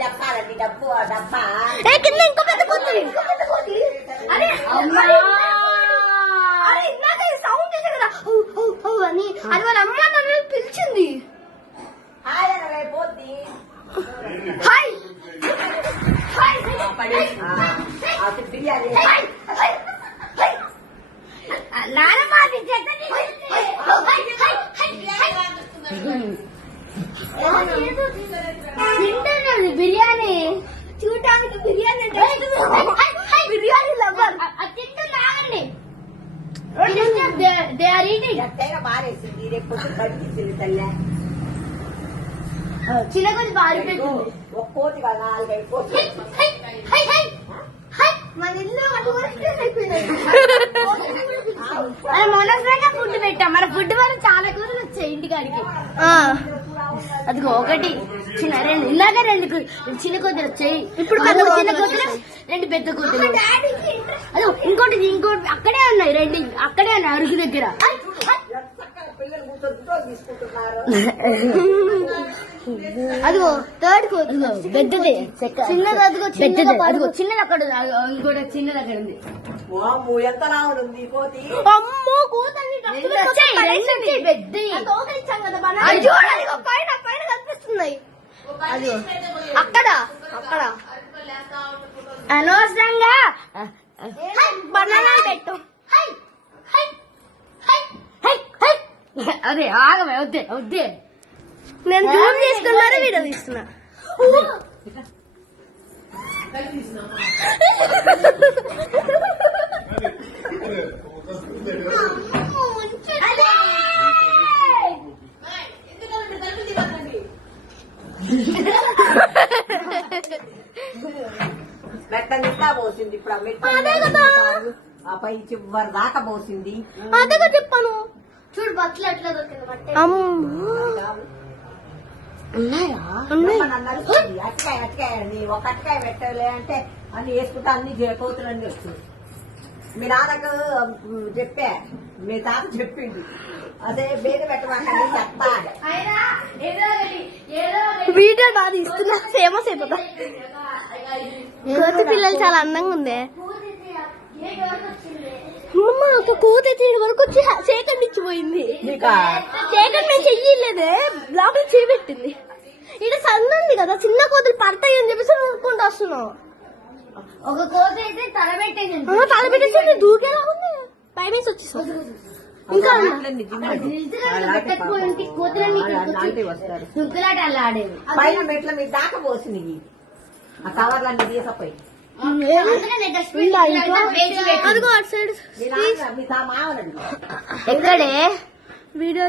చెప్పాలండి డబ్బు డబ్బా కింద ఇంకో పెద్ద కోతి అరే అరే ఇందాక సౌండ్ చేసా కదా అని అది వాళ్ళ అమ్మ నన్ను పిలిచింది. హాయ్ అనవే పోద్ది హాయ్ బిర్యానీ నానమ్మ తింటున్నది బిర్యానీ చూడటానికి బిర్యానీ బిర్యానీ లవర్ తింటున్నానండి. దే ఆర్ ఈటింగ్ ఎట్టైనా బారేసింది రేపు కనిపించింది తల్లే చిన్న కొంచెం పారిపోయింది. ఒక కోతి కాదు 4-5 కోతి మన ఇల్లు మొన్నగా ఫుడ్ పెట్టాం. మన ఫుడ్ వల్ల చాలా కూరలు వచ్చాయి ఇంటికాడికి. అదిగో ఒకటి చిన్న రెండు ఇలాగ రెండు చిన్న కోతులు వచ్చాయి. ఇప్పుడు చిన్న కోతులు 2 పెద్ద కోతులు. అదో ఇంకోటి అక్కడే ఉన్నాయి 2 అక్కడే ఉన్నాయి అరుగు దగ్గర. అదిగో థర్డ్ కోతి పెద్దది చిన్నది. అదిగో చిన్నది అదిగో చిన్నది అక్కడ ఇంకోటి చిన్నది అక్కడ ఉంది. ఎంత రావుంది కోతి. అమ్మో కోతి పెద్ద పైన పైన కనిపిస్తున్నాయి. అది అక్కడ అక్కడ అనవసరంగా బనానాలు పెట్టు. అదే ఆగమే వద్దే వద్దే నేను జూమ్ తీసుకున్నారా వీడియో తీస్తున్నా. మెట్టనిస్తా పోసింది ఇప్పుడు ఆ పై చివరి దాకా పోసింది. అదే చెప్పాను చూడు బట్టలు ఎట్లా దొరికింది. అట్టకాయ అట్టకాయ ఒక అట్టకాయ పెట్టలే అంటే అన్ని వేసుకుంటా అన్ని కోతులు అన్ని వస్తుంది. మీ నాన్నకు చెప్పా మీ తాత చెప్పింది అదే బేగ పెట్టమంటే చెప్తా. వీడియో నాది ఇస్తున్నా ఫేమస్ అయిపోతా. కోతి పిల్లలు చాలా అందంగా ఉంది. అమ్మ ఒక కోతి తీయడం వరకు వచ్చి సేకరణ ఇచ్చిపోయింది. సేకరణ మేము చెయ్యలేదే లోపల చేయబెట్టింది. ఇక్కడ సన్న ఉంది కదా చిన్న కోతులు పడతాయి అని చెప్పేసి ఊరుకుంటూ వస్తున్నాం. ఒక కోతి అయితే తలబెట్టేసి దూకేలా ఉంది. పైమేసి వచ్చేసాం. ఇంకా దుక్కులాట అలా ఆడేది. పైన మెట్ల మీద దాకా పోసినాయి ఆ కవర్లన్నీ తీసపోయి. అదిగో అటు సైడ్ మీ మామనండి ఎక్కడే వీడియో